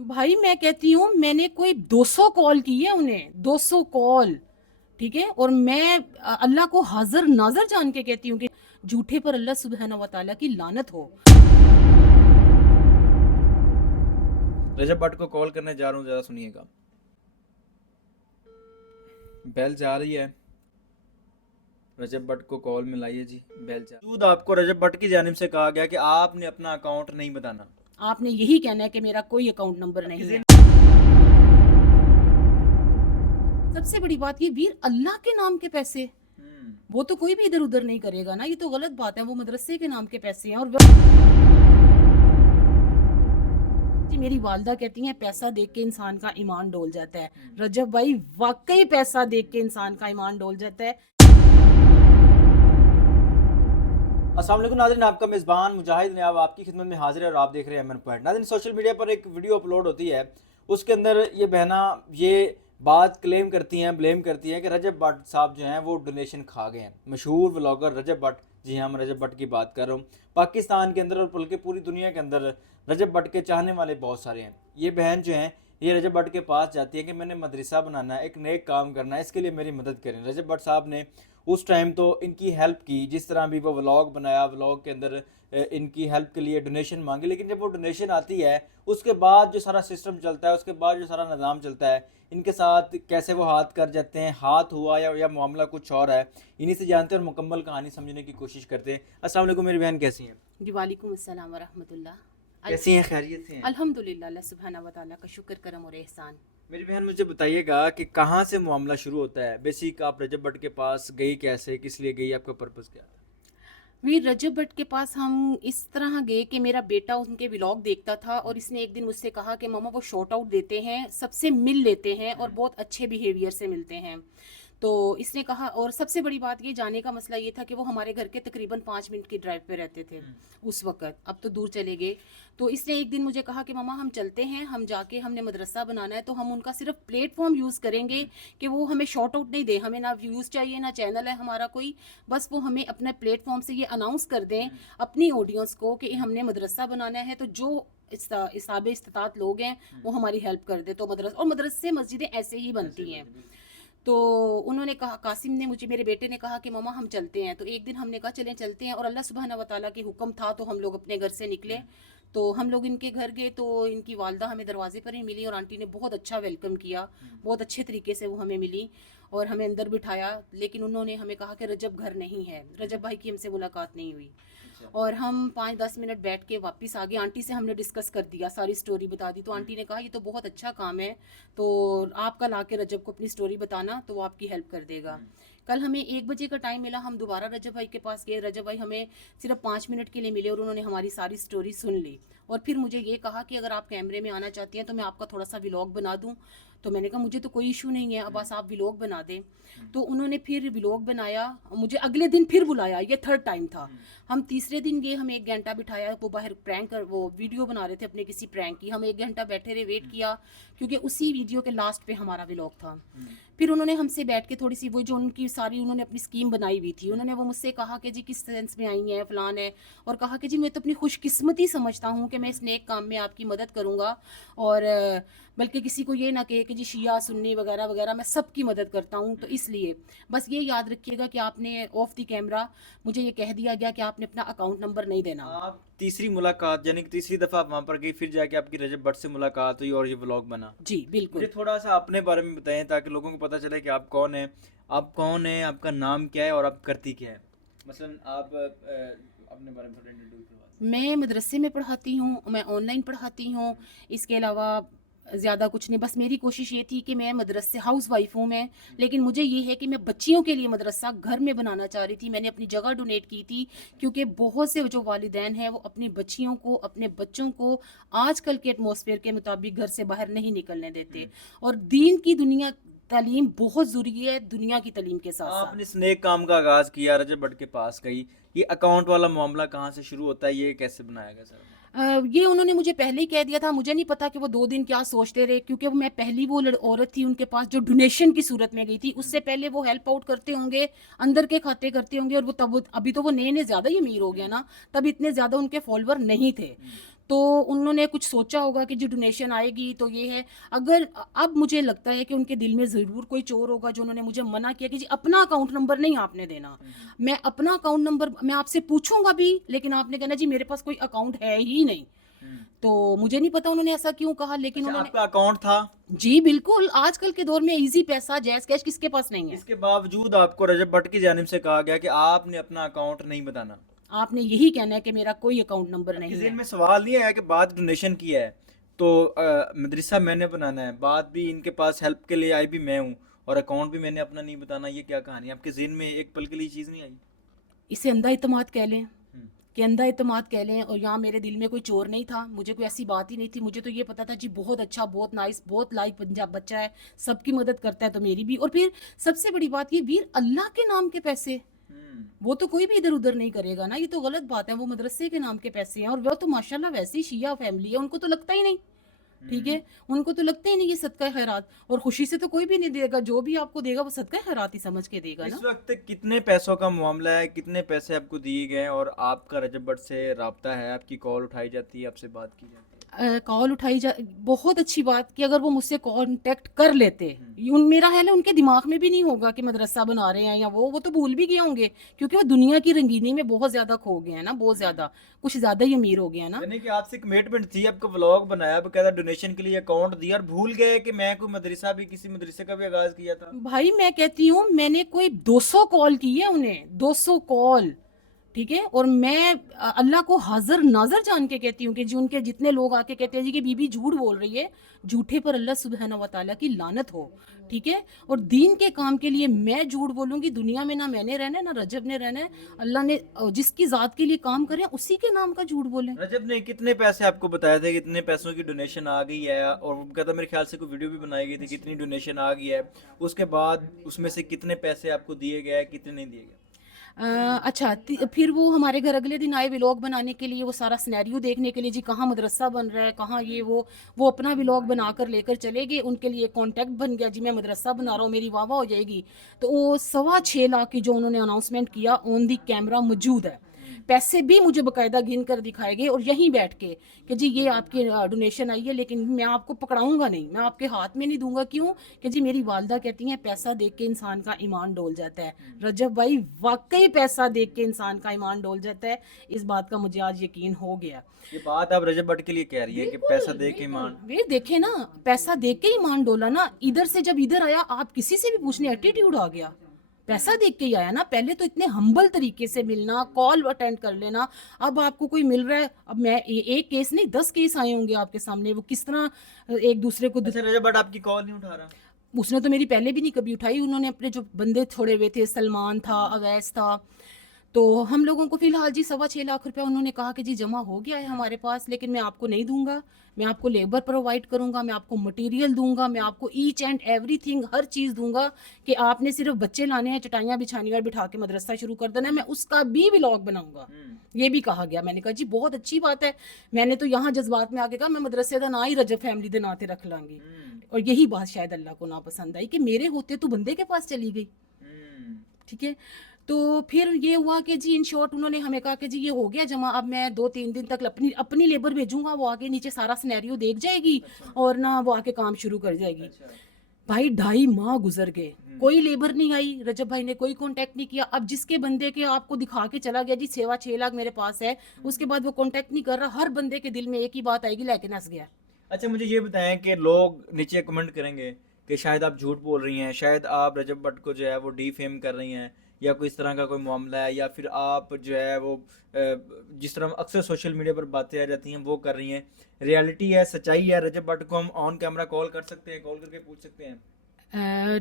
بھائی میں کہتی ہوں میں نے کوئی 200 کال کی ہے انہیں، 200 کال، ٹھیک ہے، اور میں اللہ کو حاضر ناظر جان کے کہتی ہوں کہ جھوٹے پر اللہ سبحانہ و تعالیٰ کی لعنت ہو۔ رجب بٹ کو کال کرنے جا رہا ہوں، ذرا سنیے گا، بیل جا رہی ہے، رجب بٹ کو کال ملائیے جی، بیل جا رہی ہے۔ آپ کو رجب بٹ کی جانب سے کہا گیا کہ آپ نے اپنا اکاؤنٹ نہیں بتانا، آپ نے یہی کہنا ہے کہ میرا کوئی اکاؤنٹ نمبر نہیں ہے۔ سب سے بڑی بات یہ ویر، اللہ کے نام کے پیسے وہ تو کوئی بھی ادھر ادھر نہیں کرے گا نا، یہ تو غلط بات ہے، وہ مدرسے کے نام کے پیسے ہیں۔ اور جی میری والدہ کہتی ہیں پیسہ دیکھ کے انسان کا ایمان ڈول جاتا ہے۔ رجب بھائی واقعی پیسہ دیکھ کے انسان کا ایمان ڈول جاتا ہے۔ السلام علیکم ناظرین، آپ کا میزبان مجاہد نیاب آپ کی خدمت میں حاضر ہے اور آپ دیکھ رہے ہیں ایمن پوائنٹ۔ ناظرین، سوشل میڈیا پر ایک ویڈیو اپلوڈ ہوتی ہے، اس کے اندر یہ بہنا یہ بات کلیم کرتی ہیں، بلیم کرتی ہیں کہ رجب بٹ صاحب جو ہیں وہ ڈونیشن کھا گئے ہیں۔ مشہور ولاگر رجب بٹ، جی ہاں میں رجب بٹ کی بات کر رہا ہوں، پاکستان کے اندر اور بلکہ پوری دنیا کے اندر رجب بٹ کے چاہنے والے بہت سارے ہیں۔ یہ بہن جو ہیں یہ رجب بٹ کے پاس جاتی ہے کہ میں نے مدرسہ بنانا ہے، ایک نیک کام کرنا ہے، اس کے لیے میری مدد کریں۔ رجب بٹ صاحب نے اس ٹائم تو ان کی ہیلپ کی، جس طرح بھی وہ ولاگ بنایا، ولاگ کے اندر ان کی ہیلپ کے لیے ڈونیشن مانگی، لیکن جب وہ ڈونیشن آتی ہے اس کے بعد جو سارا سسٹم چلتا ہے، اس کے بعد جو سارا نظام چلتا ہے، ان کے ساتھ کیسے وہ ہاتھ کر جاتے ہیں، ہاتھ ہوا یا معاملہ کچھ اور ہے، انہی سے جانتے ہیں اور مکمل کہانی سمجھنے کی کوشش کرتے ہیں۔ السلام علیکم میری بہن، کیسی ہیں؟ جی وعلیکم السلام ورحمۃ اللہ۔ کیسی ہیں؟ خیریت سے ہیں؟ الحمدللہ، اللہ سبحانہ و تعالیٰ کا شکر کرم اور احسان۔ میری بہن مجھے بتائیے گا کہ کہاں سے معاملہ شروع ہوتا ہے؟ بیسک آپ رجب بٹ کے پاس گئی کیسے، کس لیے گئی، آپ کا پرپس کیا تھا؟ ویر رجب بٹ کے پاس ہم اس طرح گئے کہ میرا بیٹا ان کے ولاگ دیکھتا تھا اور اس نے ایک دن مجھ سے کہا کہ ماما وہ شارٹ آؤٹ دیتے ہیں، سب سے مل لیتے ہیں اور بہت اچھے بیہیویئر سے ملتے ہیں۔ تو اس نے کہا، اور سب سے بڑی بات یہ جانے کا مسئلہ یہ تھا کہ وہ ہمارے گھر کے تقریباً 5 منٹ کی ڈرائیو پہ رہتے تھے اس وقت، اب تو دور چلے گئے۔ تو اس نے ایک دن مجھے کہا کہ ماما ہم چلتے ہیں، ہم جا کے ہم نے مدرسہ بنانا ہے، تو ہم ان کا صرف پلیٹ فارم یوز کریں گے کہ وہ ہمیں شارٹ آؤٹ نہیں دے، ہمیں نہ ویوز چاہیے نہ چینل ہے ہمارا کوئی، بس وہ ہمیں اپنے پلیٹ فارم سے یہ اناؤنس کر دیں اپنی آڈینس کو کہ ہم نے مدرسہ بنانا ہے، تو جو حساب استطاعت لوگ ہیں وہ ہماری ہیلپ کر دے۔ تو مدرسہ اور مدرسے مسجدیں ایسے ہی بنتی ہیں۔ تو انہوں نے کہا، قاسم نے مجھے، میرے بیٹے نے کہا کہ ماما ہم چلتے ہیں، تو ایک دن ہم نے کہا چلیں چلتے ہیں، اور اللہ سبحانہ و تعالیٰ کی حکم تھا تو ہم لوگ اپنے گھر سے نکلے۔ تو ہم لوگ ان کے گھر گئے تو ان کی والدہ ہمیں دروازے پر ہی ملی اور آنٹی نے بہت اچھا ویلکم کیا، بہت اچھے طریقے سے وہ ہمیں ملی اور ہمیں اندر بٹھایا، لیکن انہوں نے ہمیں کہا کہ رجب گھر نہیں ہے، رجب بھائی کی ہم سے ملاقات نہیں ہوئی۔ اور ہم 5-10 منٹ بیٹھ کے واپس آ گئے، آنٹی سے ہم نے ڈسکس کر دیا، ساری سٹوری بتا دی، تو آنٹی نے کہا یہ تو بہت اچھا کام ہے، تو آپ کل آ کے رجب کو اپنی سٹوری بتانا تو وہ آپ کی ہیلپ کر دے گا۔ کل ہمیں 1 بجے کا ٹائم ملا، ہم دوبارہ رجب بھائی کے پاس گئے، رجب بھائی ہمیں صرف 5 منٹ کے لیے ملے اور انہوں نے ہماری ساری سٹوری سن لی، اور پھر مجھے یہ کہا کہ اگر آپ کیمرے میں آنا چاہتی ہیں تو میں آپ کا تھوڑا سا ولاگ بنا دوں، تو میں نے کہا مجھے تو کوئی ایشو نہیں ہے، بس آپ ولاگ بنا دیں۔ تو انہوں نے پھر ولاگ بنایا، مجھے اگلے دن پھر بلایا، یہ 3rd ٹائم تھا۔ ہم تیسرے دن گئے، ہمیں 1 گھنٹہ بٹھایا، وہ باہر پرینک وہ ویڈیو بنا رہے تھے اپنے کسی پرینک کی، ہم 1 گھنٹہ بیٹھے رہے، ویٹ کیا، کیونکہ اسی ویڈیو کے لاسٹ پہ ہمارا ولاگ تھا۔ پھر انہوں نے ہم سے بیٹھ کے تھوڑی سی وہ جو ان کی ساری انہوں نے اپنی اسکیم بنائی ہوئی تھی، انہوں نے وہ مجھ سے کہا کہ جی کس سینس میں آئی ہیں فلان ہے، اور کہا کہ جی میں تو اپنی خوش قسمتی سمجھتا ہوں کہ میں اس نیک کام میں آپ کی مدد کروں گا، اور بلکہ کسی کو یہ نہ کہے کہ جی شیعہ سنی وغیرہ وغیرہ، میں سب کی مدد کرتا ہوں۔ تو اس لیے بس یہ یاد رکھیے گا کہ آپ نے آف دی کیمرہ مجھے یہ کہہ دیا گیا کہ آپ نے اپنا اکاؤنٹ نمبر نہیں دینا۔ آپ تیسری ملاقات یعنی کہ تیسری دفعہ آپ وہاں پر گئی، پھر جا کے آپ کی رجب بٹ سے ملاقات ہوئی اور یہ ولاگ بنا۔ جی بالکل۔ مجھے تھوڑا سا اپنے بارے میں بتائیں تاکہ لوگوں کو پتہ چلے کہ آپ کون ہیں، آپ کا نام کیا ہے اور آپ کرتی کیا ہے، مثلا آپ اپنے بارے میں تھوڑا انٹروڈیوس کروا دیں۔ میں مدرسے میں پڑھاتی ہوں، میں آن لائن پڑھاتی ہوں، اس کے علاوہ زیادہ کچھ نہیں، بس میری کوشش یہ تھی کہ میں مدرسے ہاؤس وائف ہوں میں، لیکن مجھے یہ ہے کہ میں بچیوں کے لیے مدرسہ گھر میں بنانا چاہ رہی تھی، میں نے اپنی جگہ ڈونیٹ کی تھی، کیونکہ بہت سے جو والدین ہیں وہ اپنی بچیوں کو، اپنے بچوں کو آج کل کے ایٹماسفیئر کے مطابق گھر سے باہر نہیں نکلنے دیتے، اور دین کی دنیا تعلیم بہت ضروری ہے دنیا کی تعلیم کے ساتھ آپ ساتھ۔ نے اس نیک کام کا آغاز کیا، رجب بٹ کے پاس گئی، یہ اکاؤنٹ والا معاملہ کہاں سے شروع ہوتا ہے، یہ کیسے بنایا گیا سر؟ یہ انہوں نے مجھے پہلے ہی کہہ دیا تھا، مجھے نہیں پتا کہ وہ 2 دن کیا سوچتے رہے، کیونکہ میں پہلی وہ عورت تھی ان کے پاس جو ڈونیشن کی صورت میں گئی تھی، اس سے پہلے وہ ہیلپ آؤٹ کرتے ہوں گے، اندر کے کھاتے کرتے ہوں گے، اور وہ تب ابھی تو وہ نئے زیادہ ہی امیر ہو گیا نا، تب اتنے زیادہ ان کے فالوور نہیں تھے۔ तो उन्होंने कुछ सोचा होगा कि जो डोनेशन आएगी तो ये है। अगर अब मुझे लगता है कि उनके दिल में ज़रूर कोई चोर होगा जो उन्होंने मुझे मना किया कि जी अपना अकाउंट नंबर नहीं आपने देना। मैं अपना अकाउंट नंबर मैं आपसे पूछूंगा भी, लेकिन आपने कहना जी मेरे पास कोई अकाउंट है ही नहीं। तो मुझे नहीं पता उन्होंने ऐसा क्यों कहा, लेकिन अच्छा, उन्होंने आपका अकाउंट था? जी बिल्कुल, आजकल के दौर में इजी पैसा जैस कैश किसके पास नहीं है। इसके बावजूद आपको रजब भट्ट की जानिब से कहा गया कि आपने अपना अकाउंट नहीं बताना। आपने यही कहना है कि मेरा कोई अकाउंट नंबर आपके नहीं ज़हन है। में सवाल नहीं आया कि बात डोनेशन की है तो मदरसा मैंने बनाना है, बात भी इनके पास हेल्प के लिए आई भी मैं हूँ और अकाउंट भी मैंने अपना नहीं बताना, ये क्या कहानी है? आपके ज़हन में एक पल के लिए चीज़ नहीं आई? इसे अंधा इत्तेमाद कह लें हम्म, कि अंधा इत्तेमाद कह लें। और यहाँ मेरे दिल में कोई चोर नहीं था, मुझे कोई ऐसी बात ही नहीं थी। मुझे तो ये पता था जी बहुत अच्छा, बहुत नाइस, बहुत लाइक पंजाब बच्चा है, सबकी मदद करता है तो मेरी भी। और फिर सबसे बड़ी बात ये, वीर अल्लाह के नाम के पैसे, वो तो कोई भी इधर उधर नहीं करेगा ना, ये तो गलत बात है। वो मदरसे के नाम के पैसे हैं और वो तो माशाल्लाह वैसे ही शिया फैमिली है, उनको तो लगता ही नहीं। ठीक है, उनको तो लगता ही नहीं ये सदका खैरात, और खुशी से तो कोई भी नहीं देगा, जो भी आपको देगा वो सदका खैरात ही समझ के देगा इस ना। वक्त कितने पैसों का मामला है, कितने पैसे आपको दिए गए हैं और आपका रजब भट्ट से राब्ता है, आपकी कॉल उठाई जाती है, आपसे बात की जाती है? कॉल उठाई जा, बहुत अच्छी बात कि अगर वो मुझसे कांटेक्ट कर लेते, मेरा ख्याल है उनके दिमाग में भी नहीं होगा कि मदरसा बना रहे हैं या वो तो भूल भी गए होंगे, क्योंकि वो दुनिया की रंगीनी में बहुत ज्यादा खो गए हैं ना, बहुत ज्यादा, कुछ ज्यादा ही अमीर हो गए हैं ना। यानी कि आपसे कमिटमेंट थी, आपको व्लॉग बनाया, बकायदा डोनेशन के लिए अकाउंट दिया और भूल गए कि मैं कोई मदरसा भी, किसी मदरसे का भी आगाज किया था। भाई मैं कहती हूँ मैंने कोई 200 कॉल की है उन्हें, 200 कॉल। ठीक है, और मैं अल्लाह को हाजिर नाजर जान के कहती हूँ कि जी उनके जितने लोग आके कहते हैं जी कि बीबी झूठ बोल रही है, झूठे पर अल्लाह सुब्हाना व तआला की लानत हो। ठीक है, और दीन के काम के लिए मैं झूठ बोलूंगी, दुनिया में ना मैंने रहना है ना रजब ने रहना है। अल्लाह ने जिसकी जात के लिए काम करे उसी के नाम का झूठ बोले। रजब ने कितने पैसे आपको बताए थे, कितने पैसों की डोनेशन आ गई है, और वो कहता मेरे ख्याल से कोई वीडियो भी बनाई गई थी कितनी डोनेशन आ गई है, उसके बाद उसमें से कितने पैसे आपको दिए गए, कितने नहीं दिए गए? अच्छा, फिर वो हमारे घर अगले दिन आए व्लॉग बनाने के लिए, वो सारा सिनेरियो देखने के लिए जी कहाँ मदरसा बन रहा है, कहाँ ये वो अपना व्लॉग बनाकर लेकर चले गए। उनके लिए कांटेक्ट बन गया जी मैं मदरसा बना रहा हूँ, मेरी वाह वाह हो जाएगी। तो वो 6.25 लाख की जो उन्होंने अनाउंसमेंट किया ऑन दी कैमरा मौजूद है, पैसे भी मुझे बकायदा गिन कर दिखाए गए और यहीं बैठ के कि जी ये आपकी डोनेशन आई है, लेकिन मैं आपको पकड़ाऊंगा नहीं, मैं आपके हाथ में नहीं दूंगा। क्यों? कि जी मेरी वालदा कहती हैं पैसा देख के इंसान का ईमान डोल जाता है। रजब भाई वाकई पैसा देख के इंसान का ईमान डोल जाता है, इस बात का मुझे आज यकीन हो गया। ये बात आप रजब भट्ट के लिए कह रही है कि पैसा दे के ईमान? वे देखे ना, पैसा देख के ईमान डोला ना, इधर से जब इधर आया आप किसी से भी पूछने एटीट्यूड आ गया, पैसा देख के ही आया ना। पहले तो इतने हम्बल तरीके से मिलना, कॉल अटेंड कर लेना, अब आपको कोई मिल रहा है। अब मैं एक केस नहीं 10 केस आए होंगे आपके सामने, वो किस तरह एक दूसरे को अच्छा, रजब भट्ट आपकी कॉल नहीं उठा रहा? उसने तो मेरी पहले भी नहीं कभी उठाई। उन्होंने अपने जो बंदे छोड़े हुए थे, सलमान था, अवैस था, तो हम लोगों को फिलहाल जी 6.25 लाख रुपया उन्होंने कहा कि जी जमा हो गया है हमारे पास, लेकिन मैं आपको नहीं दूंगा, मैं आपको लेबर प्रोवाइड करूंगा, मैं आपको मटेरियल दूंगा, मैं आपको ईच एंड एवरीथिंग हर चीज़ दूंगा, कि आपने सिर्फ बच्चे लाने हैं, चटाइयाँ बिछानी और बिठा के मदरसा शुरू कर देना है, मैं उसका भी व्लॉग बनाऊंगा। ये भी कहा गया। मैंने कहा जी बहुत अच्छी बात है। मैंने तो यहाँ जज्बात में आके कहा मैं मदरसे का ना ही रजब फैमिली के नाते रख लांगी, और यही बात शायद अल्लाह को नापसंद आई कि मेरे होते तो बंदे के पास चली गई। ठीक है, तो फिर ये हुआ कि जी इन शॉर्ट उन्होंने हमें कहा कि जी ये हो गया जमा, अब मैं 2-3 दिन तक अपनी अपनी लेबर भेजूंगा, वो आगे नीचे सारा सिनेरियो देख जाएगी और ना वो आके काम शुरू कर जाएगी। भाई 2.5 माह गुजर गए, कोई लेबर नहीं आई, रजब भाई ने कोई कांटेक्ट नहीं किया। अब जिसके बंदे के आपको दिखा के चला गया जी 6.25 लाख मेरे पास है, उसके बाद वो कांटेक्ट नहीं कर रहा, हर बंदे के दिल में एक ही बात आएगी, लेकिन हंस गया। अच्छा, मुझे ये बताएं कि लोग नीचे कमेंट करेंगे कि शायद आप झूठ बोल रही हैं, शायद आप रजब भट्ट को जो है वो डीफेम कर रही हैं, या कोई इस तरह का कोई मामला है, या फिर आप जो है वो जिस तरह अक्सर सोशल मीडिया पर बातें आ जाती हैं वो कर रही हैं। रियलिटी है, सच्चाई है, रजब भट्ट को हम ऑन कैमरा कॉल कर सकते हैं, कॉल करके पूछ सकते हैं?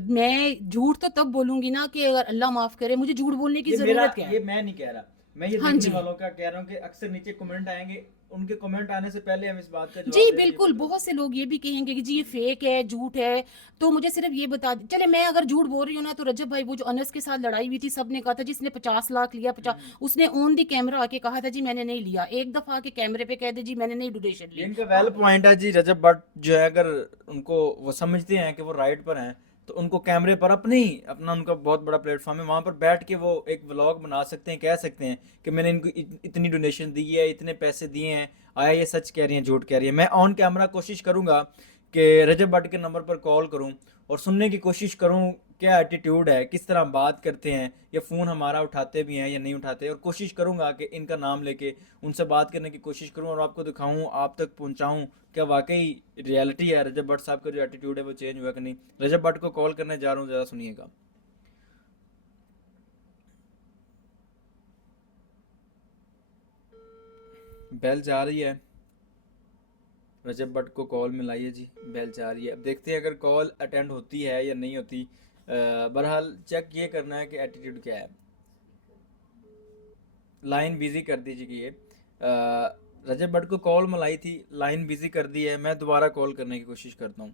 मैं झूठ तो तब बोलूंगी ना कि अगर अल्लाह माफ करे, मुझे झूठ बोलने की ये मेरा, जरूरत क्या है। ये मैं नहीं कह रहा, मैं ये हाँ देखने जी, वालों का कह रहा हूँ कि अक्सर नीचे कमेंट आएंगे, उनके कमेंट आने से पहले हम इस बात का जवाब जी दे दें, ये बिल्कुल, बताओ। बहुत से लोग ये भी कहेंगे कि जी ये फेक है, झूठ है। तो मुझे सिर्फ ये बता चले, मैं अगर झूठ बोल रही हूँ ना, तो रजब भाई वो जो अनस के साथ लड़ाई हुई थी, सबने कहा था जिसने 50 लाख लिया, 50, उसने ऑन दी कैमरा आके कहा था जी मैंने नहीं लिया। एक दफा आके कैमरे पे कह दे जी मैंने नहीं डोनेशन ये ली। इनका वैल पॉइंट है जी। रजब भट्ट जो है, अगर उनको वो समझते हैं कि वो राइट पर हैं, तो उनको कैमरे पर अपना उनका बहुत बड़ा प्लेटफॉर्म है, वहाँ पर बैठ के वो एक व्लॉग बना सकते हैं, कह सकते हैं कि मैंने इनको इतनी डोनेशन दी है, इतने पैसे दिए हैं, आया ये सच कह रही हैं झूठ कह रही है। मैं ऑन कैमरा कोशिश करूँगा कि रजब भट्ट के नंबर पर कॉल करूँ और सुनने की कोशिश करूँ क्या एटीट्यूड है, किस तरह बात करते हैं, या फ़ोन हमारा उठाते भी हैं या नहीं उठाते, और कोशिश करूँगा कि इनका नाम लेके उनसे बात करने की कोशिश करूँ और आपको दिखाऊँ, आप तक पहुँचाऊँ क्या वाकई रियलिटी है रजब भट्ट साहब का जो एटीट्यूड है वो चेंज हुआ कि नहीं। रजब भट्ट को कॉल करने जा रहा हूँ, ज़रा सुनिएगा। बेल जा रही है, रजब भट्ट को कॉल मिलाइए जी, बेल जा रही है। अब देखते हैं अगर कॉल अटेंड होती है या नहीं होती। बहरहाल चेक ये करना है कि एटीट्यूड क्या है। लाइन बिजी कर दीजिए। ये रजब भट्ट को कॉल मिलाई थी, लाइन बिजी कर दी है, मैं दोबारा कॉल करने की कोशिश करता हूँ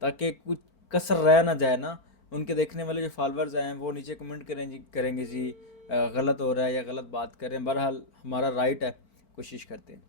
ताकि कुछ कसर रह ना जाए ना। उनके देखने वाले जो फॉलोअर्स हैं वो नीचे कमेंट करेंगे जी गलत हो रहा है या गलत बात कर रहे हैं। बहरहाल हमारा राइट है, कोशिश करते हैं।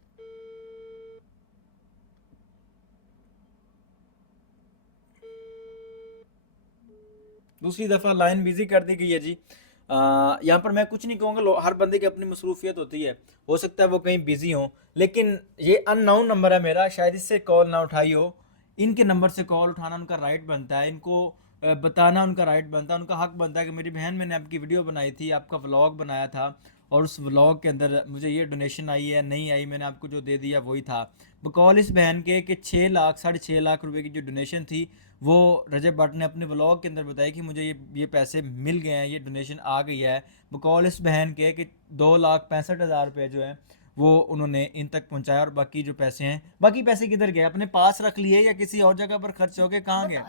दूसरी दफ़ा लाइन बिजी कर दी गई है जी। यहाँ पर मैं कुछ नहीं कहूँगा, हर बंदे की अपनी मसरूफियत होती है, हो सकता है वो कहीं बिजी हो, लेकिन ये अननोन नंबर है मेरा, शायद इससे कॉल ना उठाई हो। इनके नंबर से कॉल उठाना उनका राइट बनता है, इनको बताना उनका राइट बनता है, उनका हक बनता है कि मेरी बहन मैंने आपकी वीडियो बनाई थी, आपका व्लॉग बनाया था और उस व्लॉग के अंदर मुझे ये डोनेशन आई है नहीं आई, मैंने आपको जो दे दिया वही था। बकौल इस बहन के कि 6 लाख 6.5 लाख रुपए की जो डोनेशन थी वो रजब भट्ट ने अपने व्लॉग के अंदर बताया कि मुझे ये पैसे मिल गए हैं, ये डोनेशन आ गई है। बकौल इस बहन के कि 2,65,000 रुपये जो है वो उन्होंने इन तक पहुंचाया, और बाकी जो पैसे हैं, बाकी पैसे किधर गए, अपने पास रख लिए या किसी और जगह पर खर्च हो गए, कहाँ गए?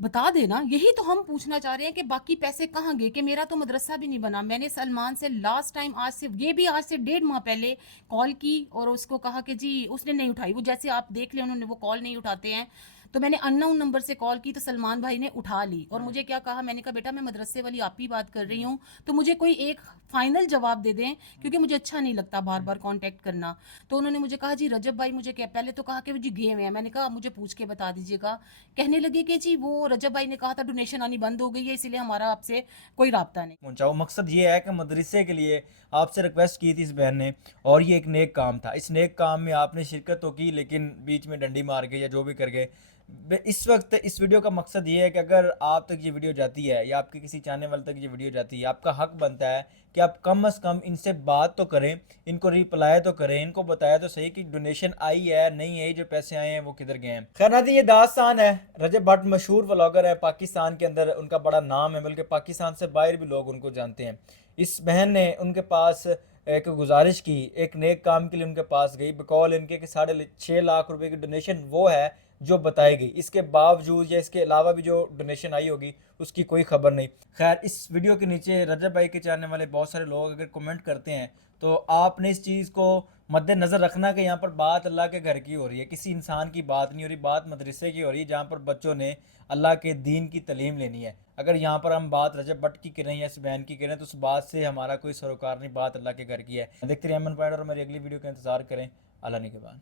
बता देना, यही तो हम पूछना चाह रहे हैं कि बाकी पैसे कहाँ गए, कि मेरा तो मदरसा भी नहीं बना। मैंने सलमान से लास्ट टाइम आज से 1.5 माह पहले कॉल की और उसको कहा कि जी, उसने नहीं उठाई। वो जैसे आप देख ले, उन्होंने वो कॉल नहीं उठाते हैं, तो मैंने अननोन नंबर से कॉल की तो सलमान भाई ने उठा ली और मुझे क्या कहा, मैंने कहा बेटा मैं मदरसे वाली आप ही बात कर रही हूँ, तो मुझे कोई एक फाइनल जवाब दे दें क्योंकि मुझे अच्छा नहीं लगता बार बार कांटेक्ट करना। तो उन्होंने मुझे कहा जी रजब भाई मुझे क्या, पहले तो कहा कि जी गेम है, मैंने कहा मुझे पूछ के बता दीजिएगा। कहने लगे कि जी वो रजब भाई ने कहा था डोनेशन आनी बंद हो गई है, इसीलिए हमारा आपसे कोई राब्ता नहीं। पहुंचाओ। मकसद ये है कि मदरसे के लिए आपसे रिक्वेस्ट की थी इस बहन ने, और ये एक नेक काम था, इस नेक काम में आपने शिरकत तो की लेकिन बीच में डंडी मार के या जो भी कर गए। इस वक्त इस वीडियो का मकसद ये है कि अगर आप तक ये वीडियो जाती है या आपके किसी चाहने वाले तक ये वीडियो जाती है, आपका हक बनता है कि आप कम अज़ कम इनसे बात तो करें, इनको रिप्लाई तो करें, इनको बताया तो सही कि डोनेशन आई है नहीं आई, जो पैसे आए हैं वो किधर गए हैं। खैर नाज़रीन, ये दास्तान है। रजब भट्ट मशहूर व्लॉगर है पाकिस्तान के अंदर, उनका बड़ा नाम है, बल्कि पाकिस्तान से बाहर भी लोग उनको जानते हैं। इस बहन ने उनके पास एक गुजारिश की, एक नेक काम के लिए उनके पास गई, बकौल इनके कि 6.5 लाख रुपए की डोनेशन वो है जो बताई गई, इसके बावजूद या इसके अलावा भी जो डोनेशन आई होगी उसकी कोई खबर नहीं। खैर इस वीडियो के नीचे रजब भाई के चाहने वाले बहुत सारे लोग अगर कमेंट करते हैं तो आपने इस चीज़ को मद्देनज़र रखना कि यहाँ पर बात अल्लाह के घर की हो रही है, किसी इंसान की बात नहीं हो रही, बात मदरसे की हो रही है जहाँ पर बच्चों ने अल्लाह के दीन की तालीम लेनी है। अगर यहाँ पर हम बात रजब भट्ट की करें या इस बहन की करें तो उस बात से हमारा कोई सरोकार नहीं, बात अल्लाह के घर की है। देखते रहिए अमन पॉइंट और मेरी अगली वीडियो का इंतज़ार करें। अल्लाह ने के बाद।